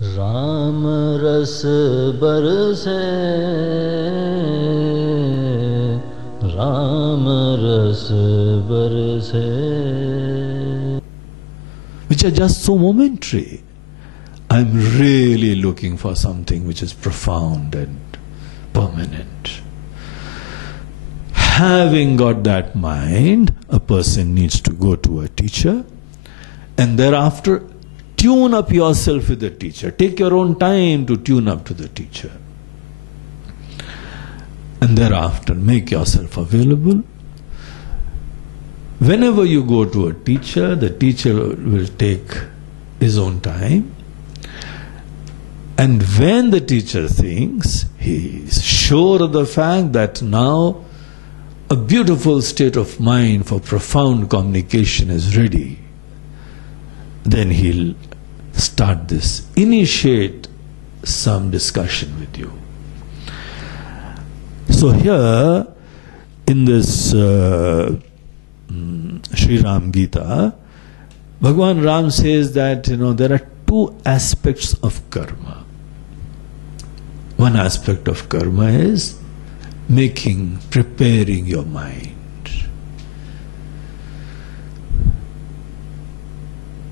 राम रस बरसे, राम रस बरसे, which are just so momentary. I'm really looking for something which is profound and permanent. Having got that mind, a person needs to go to a teacher and thereafter tune up yourself with the teacher. Take your own time to tune up to the teacher. And thereafter make yourself available. Whenever you go to a teacher, the teacher will take his own time. And when the teacher thinks he is sure of the fact that now a beautiful state of mind for profound communication is ready, then he'll start this, initiate some discussion with you. So here in this Sri Ram Gita, Bhagavan Ram says that there are two aspects of karma. One aspect of karma is preparing your mind.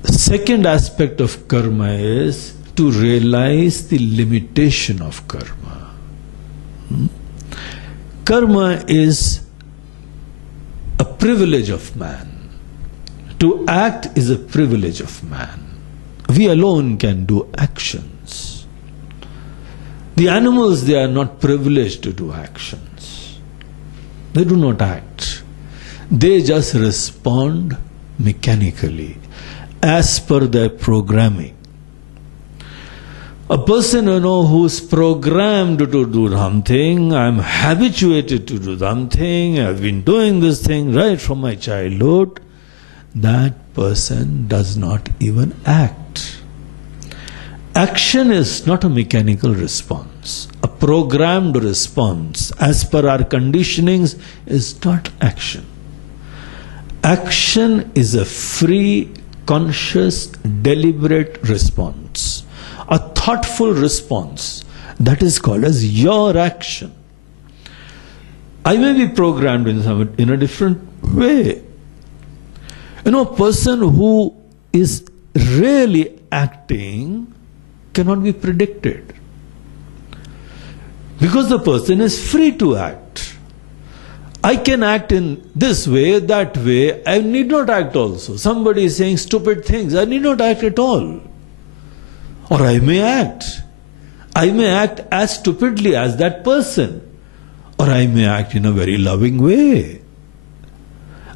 The second aspect of karma is to realize the limitation of karma. Karma is a privilege of man. To act is a privilege of man. We alone can do actions. The animals, they are not privileged to do actions. They do not act. They just respond mechanically as per their programming. A person who's programmed to do something, I'm habituated to do something, I've been doing this thing right from my childhood, that person does not even act. Action is not a mechanical response. A programmed response as per our conditionings is not action. Action is a free, conscious, deliberate response. A thoughtful response. That is called as your action. I may be programmed in a different way. A person who is really acting cannot be predicted. Because the person is free to act. I can act in this way, that way. I need not act also. Somebody is saying stupid things. I need not act at all. Or I may act. I may act as stupidly as that person. Or I may act in a very loving way.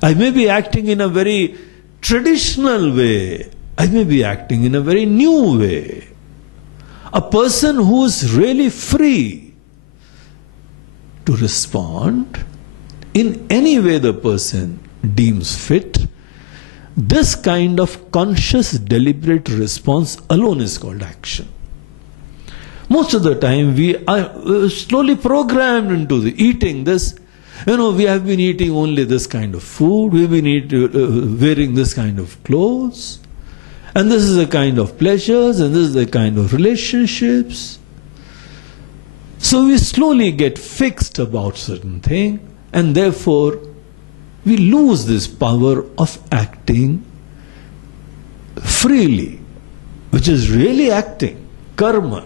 I may be acting in a very traditional way. I may be acting in a very new way. A person who is really free to respond in any way the person deems fit, this kind of conscious, deliberate response alone is called action. Most of the time we are slowly programmed into eating this. We have been eating only this kind of food, we've been wearing this kind of clothes, and this is a kind of pleasures, and this is a kind of relationships. So we slowly get fixed about certain thing, and therefore we lose this power of acting freely, which is really acting, karma.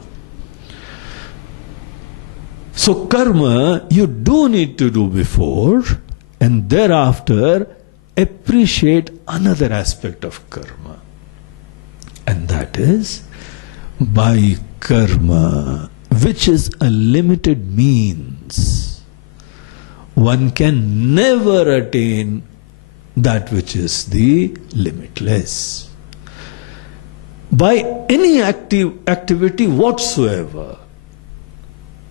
So karma you do need to do before, and thereafter appreciate another aspect of karma. And that is, by karma, which is a limited means, one can never attain that which is the limitless. By any activity whatsoever,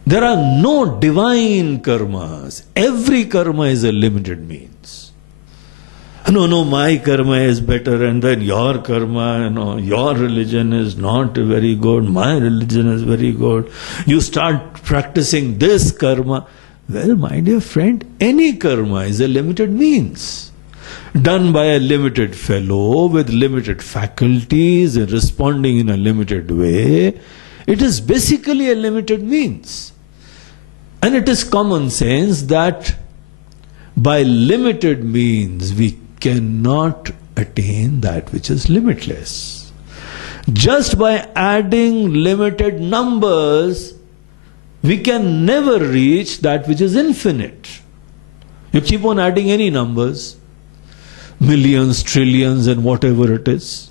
there are no divine karmas. Every karma is a limited means. No, my karma is better, and then your karma, your religion is not very good, my religion is very good. You start practicing this karma. Well, my dear friend, any karma is a limited means. done by a limited fellow with limited faculties and responding in a limited way, it is basically a limited means. And it is common sense that by limited means we cannot attain that which is limitless. Just by adding limited numbers, we can never reach that which is infinite. You keep on adding any numbers, millions, trillions, and whatever it is,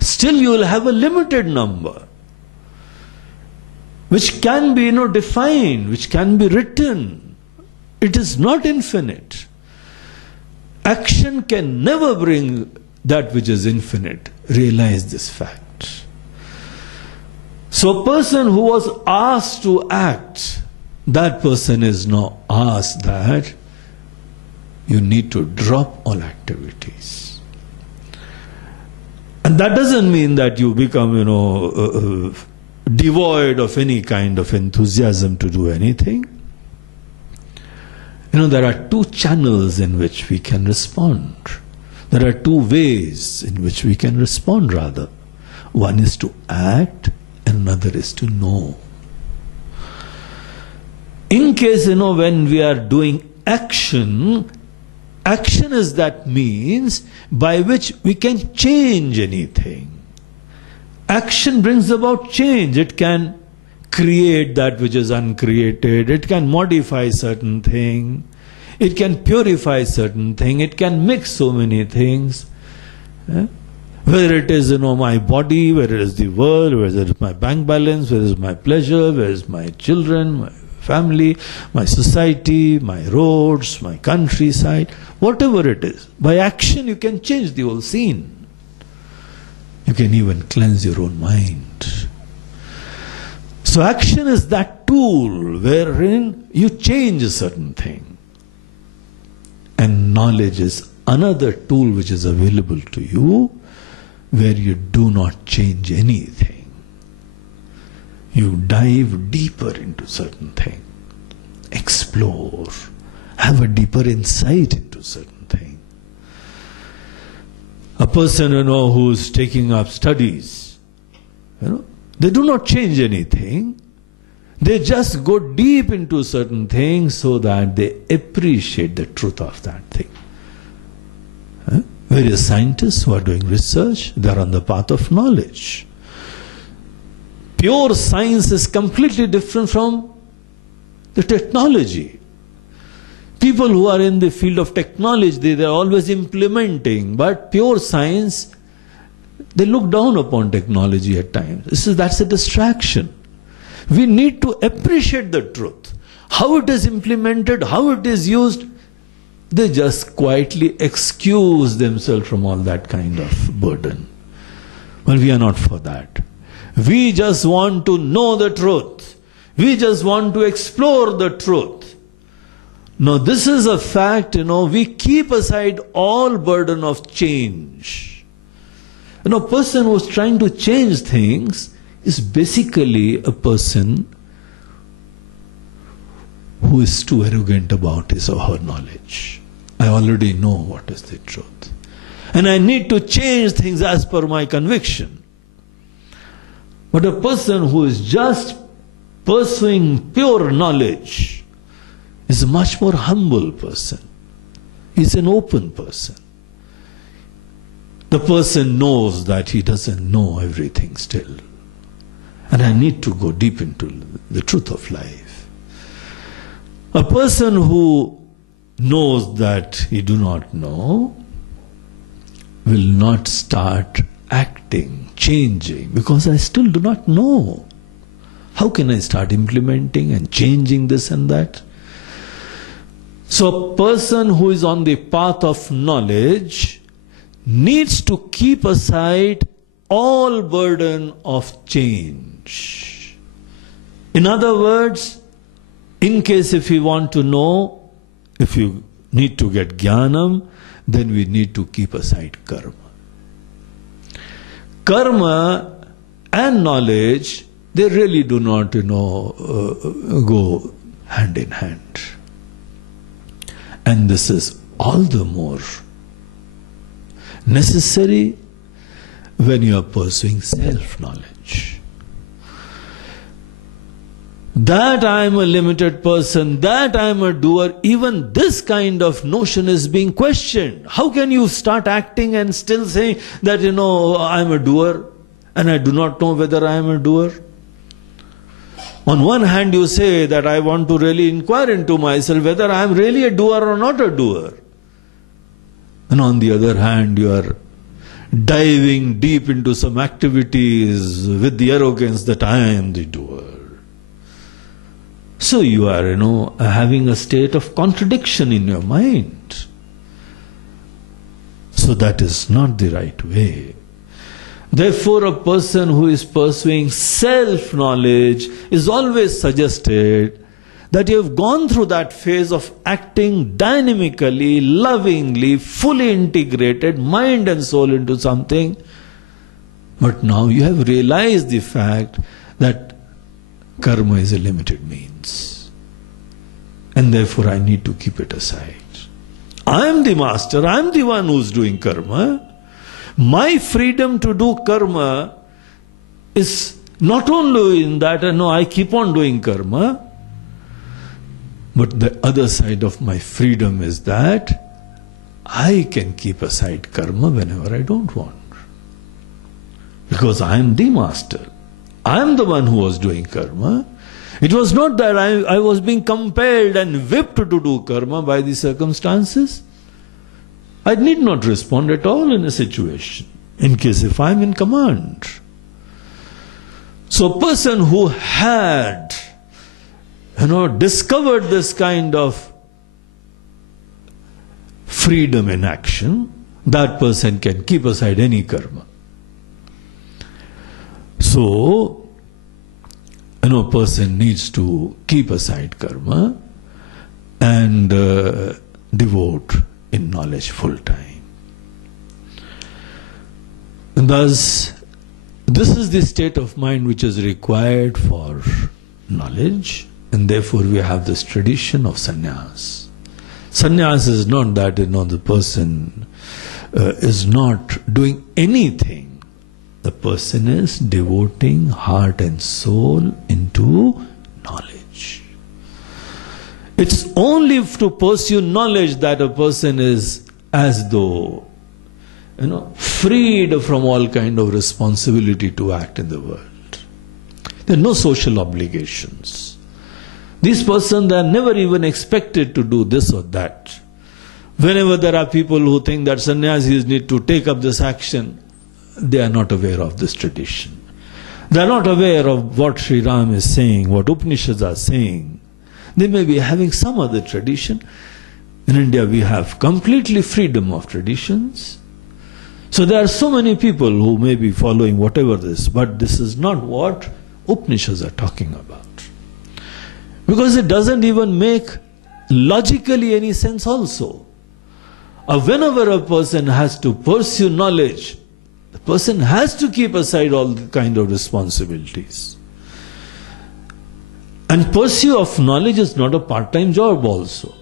still you will have a limited number, which can be defined, which can be written. It is not infinite. Action can never bring that which is infinite. Realize this fact. So a person who was asked to act, that person is now asked that you need to drop all activities. And that doesn't mean that you become, devoid of any kind of enthusiasm to do anything. There are two channels in which we can respond. There are two ways in which we can respond, rather. One is to act, and another is to know. In case, when we are doing action, action is that means by which we can change anything. Action brings about change. It can create that which is uncreated. It can modify certain thing. It can purify certain thing. It can mix so many things. Whether it is, my body, whether it is the world, whether it is my bank balance, whether it is my pleasure, whether it is my children, my family, my society, my roads, my countryside, whatever it is. By action you can change the whole scene. You can even cleanse your own mind. So action is that tool wherein you change a certain thing. And knowledge is another tool which is available to you where you do not change anything. You dive deeper into certain thing. Explore. Have a deeper insight into certain thing. A person, who's taking up studies, they do not change anything. They just go deep into certain things so that they appreciate the truth of that thing. Various scientists who are doing research, they are on the path of knowledge. Pure science is completely different from the technology. People who are in the field of technology, they are always implementing, but pure science, they look down upon technology at times. That's a distraction. We need to appreciate the truth. How it is implemented, how it is used, they just quietly excuse themselves from all that kind of burden. Well, we are not for that. We just want to know the truth. We just want to explore the truth. Now, this is a fact, we keep aside all burden of change. A person who is trying to change things is basically a person who is too arrogant about his or her knowledge. I already know what is the truth. And I need to change things as per my conviction. But a person who is just pursuing pure knowledge is a much more humble person. He's an open person. The person knows that he doesn't know everything still. And I need to go deep into the truth of life. A person who knows that he do not know will not start acting, changing, because I still do not know. How can I start implementing and changing this and that? So a person who is on the path of knowledge needs to keep aside all burden of change. In other words, in case if we want to know, if you need to get jnanam, then we need to keep aside karma. Karma and knowledge, they really do not, go hand in hand. And this is all the more necessary when you are pursuing self-knowledge. That I am a limited person, that I am a doer, even this kind of notion is being questioned. How can you start acting and still saying that, I am a doer and I do not know whether I am a doer? On one hand you say that I want to really inquire into myself whether I am really a doer or not a doer. And on the other hand you are diving deep into some activities with the arrogance that I am the doer. So you are, having a state of contradiction in your mind. So that is not the right way. Therefore, a person who is pursuing self-knowledge is always suggested that you have gone through that phase of acting dynamically, lovingly, fully integrated, mind and soul into something. But now you have realized the fact that karma is a limited means. And therefore I need to keep it aside. I am the master, I am the one who is doing karma. My freedom to do karma is not only in that, I keep on doing karma, but the other side of my freedom is that I can keep aside karma whenever I don't want. Because I am the master. I am the one who was doing karma. It was not that I was being compelled and whipped to do karma by the circumstances. I need not respond at all in a situation, in case if I am in command. So a person who had, discovered this kind of freedom in action, that person can keep aside any karma. So, a person needs to keep aside karma and devote in knowledge full time. And thus, this is the state of mind which is required for knowledge, and therefore we have this tradition of sannyas. Sannyas is not that, the person is not doing anything. The person is devoting heart and soul into knowledge. It's only to pursue knowledge that a person is as though, freed from all kind of responsibility to act in the world. There are no social obligations. These persons are never even expected to do this or that. Whenever there are people who think that sannyasis need to take up this action, they are not aware of this tradition. They are not aware of what Sri Ram is saying, what Upanishads are saying. They may be having some other tradition. In India we have completely freedom of traditions. So there are so many people who may be following whatever this, but this is not what Upanishads are talking about. Because it doesn't even make logically any sense also. Whenever a person has to pursue knowledge, the person has to keep aside all the kind of responsibilities. And pursuit of knowledge is not a part-time job also.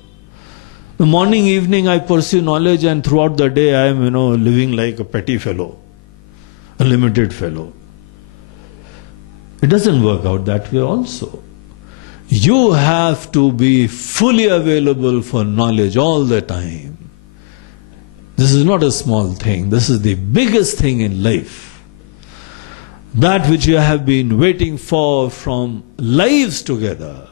The morning, evening I pursue knowledge, and throughout the day I am, living like a petty fellow, a limited fellow. It doesn't work out that way also. You have to be fully available for knowledge all the time. This is not a small thing. This is the biggest thing in life. That which you have been waiting for from lives together.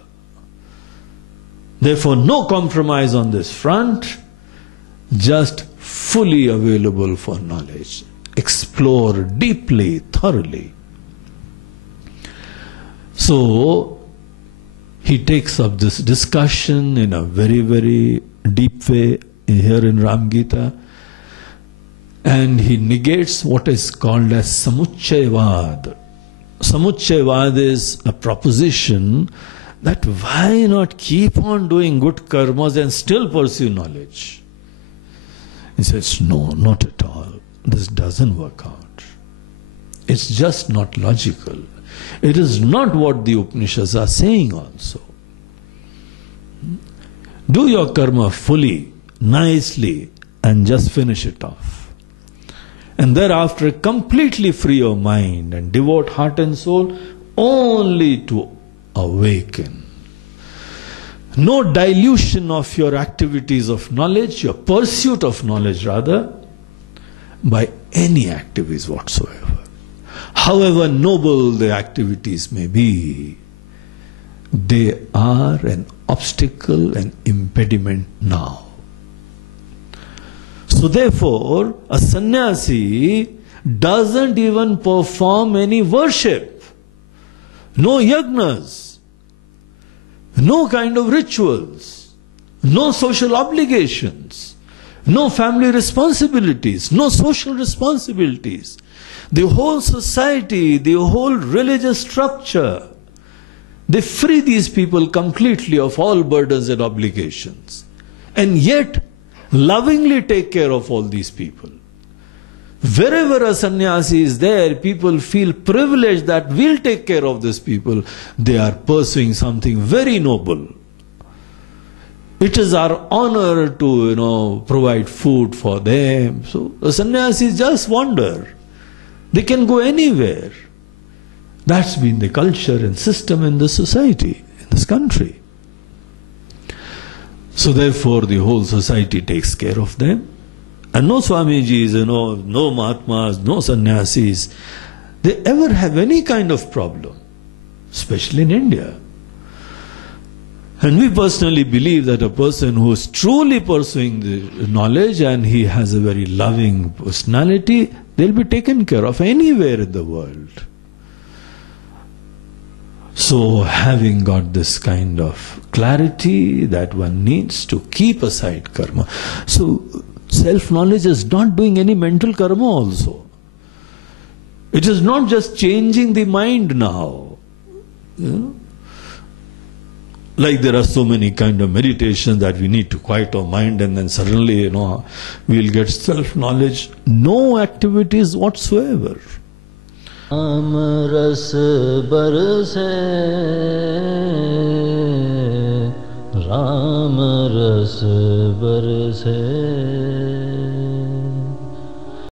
Therefore, no compromise on this front. Just fully available for knowledge. Explore deeply, thoroughly. So, he takes up this discussion in a very, very deep way here in Ram Gita. And he negates what is called as Samuchayavad. Samuchayavad is a proposition that why not keep on doing good karmas and still pursue knowledge? He says, no, not at all. This doesn't work out. It's just not logical. It is not what the Upanishads are saying also. Do your karma fully, nicely, and just finish it off. and thereafter completely free your mind and devote heart and soul only to awaken. No dilution of your activities of knowledge, your pursuit of knowledge rather, by any activities whatsoever. However noble the activities may be, they are an obstacle, an impediment now. So therefore, a sannyasi doesn't even perform any worship. No yagnas, no kind of rituals, no social obligations, no family responsibilities, no social responsibilities. The whole society, the whole religious structure, they free these people completely of all burdens and obligations, and yet lovingly take care of all these people. Wherever a sannyasi is there, people feel privileged that we'll take care of these people. They are pursuing something very noble. It is our honor to, provide food for them. So the sannyasis just wander. They can go anywhere. That's been the culture and system in this society, in this country. So therefore the whole society takes care of them. And no Swamijis, no Mahatmas, no sannyasis, they ever have any kind of problem, especially in India. And we personally believe that a person who is truly pursuing the knowledge and he has a very loving personality, they'll be taken care of anywhere in the world. So having got this kind of clarity that one needs to keep aside karma. So self-knowledge is not doing any mental karma also. It is not just changing the mind now. Like there are so many kind of meditations that we need to quiet our mind and then suddenly, we'll get self-knowledge. No activities whatsoever. Ram रस बरसे, राम रस बरसे।